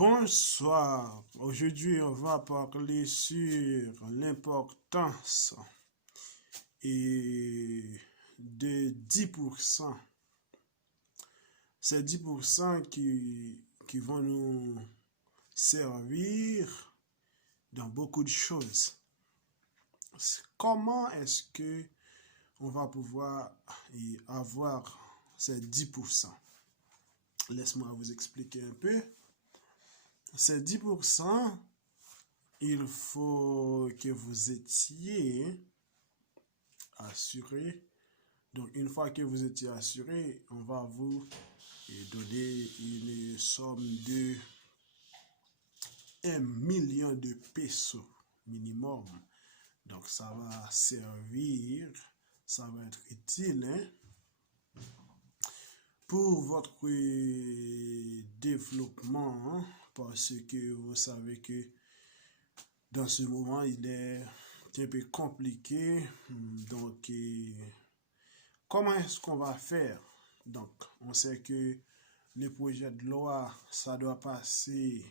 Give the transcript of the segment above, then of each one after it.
Bonsoir. Aujourd'hui, on va parler sur l'importance de 10%. C'est 10% qui vont nous servir dans beaucoup de choses. Comment est-ce que on va pouvoir avoir ces 10%? Laisse-moi vous expliquer un peu. Ces 10%, il faut que vous étiez assuré. Donc, une fois que vous étiez assuré, on va vous donner une somme de 1 million de pesos minimum. Donc, ça va servir, ça va être utile, pour votre développement, parce que vous savez que dans ce moment, il est un peu compliqué. Donc, comment est-ce qu'on va faire? Donc, on sait que le projet de loi, ça doit passer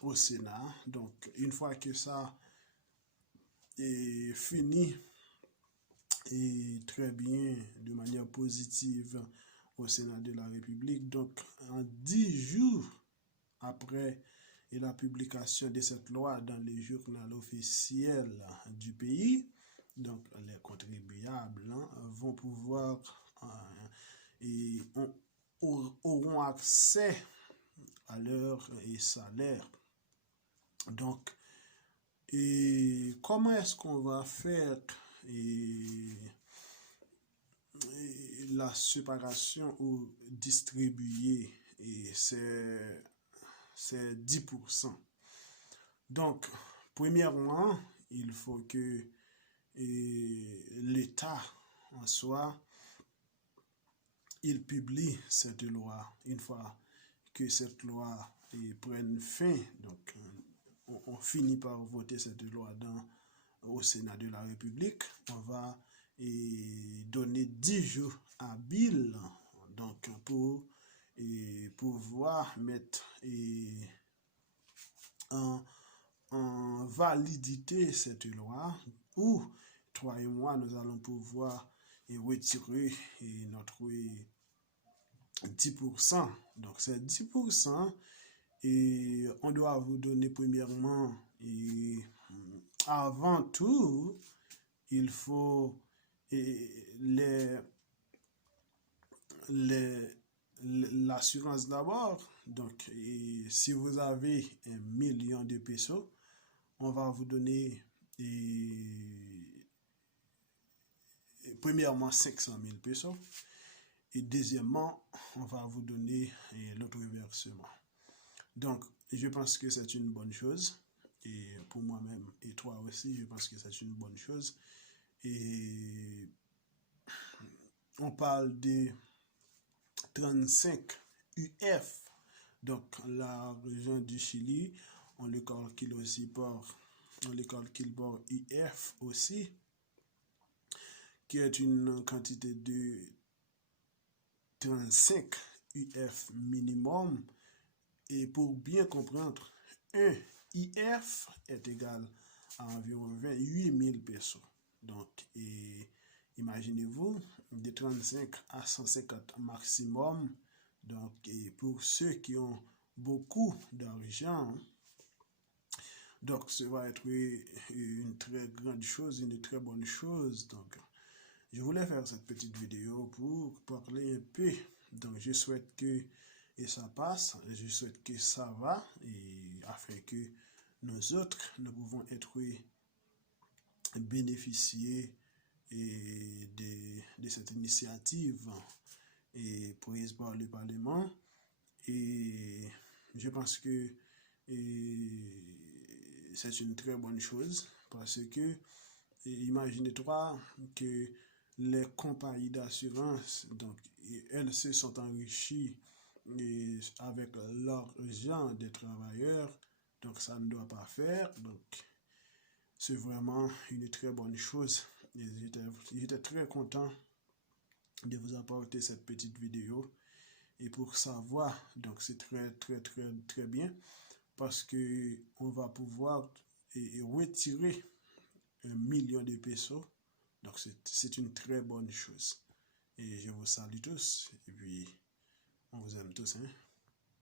au Sénat. Donc, une fois que ça est fini, et très bien, de manière positive au Sénat de la République. Donc, en 10 jours après la publication de cette loi dans les journaux officiels du pays, donc les contribuables vont pouvoir auront accès à leur salaire. Donc, comment est-ce qu'on va faire la séparation ou distribuer ces 10%? Donc, premièrement, il faut que l'État en soi, il publie cette loi. Une fois que cette loi prenne fin, donc on finit par voter cette loi au Sénat de la République, on va donner 10 jours habiles donc pour pouvoir mettre en validité cette loi, où toi et moi nous allons pouvoir retirer notre 10%. Donc c'est 10%. Et on doit vous donner premièrement, avant tout, il faut l'assurance d'abord. Donc, si vous avez 1 million de pesos, on va vous donner premièrement 500 000 pesos. Et deuxièmement, on va vous donner l'autre versement. Donc, je pense que c'est une bonne chose. Et pour moi-même, et toi aussi, je pense que c'est une bonne chose. Et on parle de 35 UF. Donc, la région du Chili, on le calcule aussi par UF aussi, qui est une quantité de 35 UF minimum. Et pour bien comprendre, 1 IF est égal à environ 28 000 pesos. Donc, imaginez-vous, de 35 à 150 maximum. Donc, pour ceux qui ont beaucoup d'argent, donc ça va être une très grande chose, une très bonne chose. Donc, je voulais faire cette petite vidéo pour parler un peu. Donc, je souhaite que ça passe, je souhaite que ça va, et afin que nous autres, nous pouvons être bénéficier de cette initiative prise par le Parlement. Et je pense que c'est une très bonne chose, parce que imaginez-toi que les compagnies d'assurance, donc elles se sont enrichies avec l'argent des travailleurs. Donc ça ne doit pas faire. Donc c'est vraiment une très bonne chose. J'étais très content de vous apporter cette petite vidéo. et pour savoir. Donc c'est très bien parce que on va pouvoir retirer 1 million de pesos. Donc c'est une très bonne chose. Et je vous salue tous et puis on vous aime tous. Hein?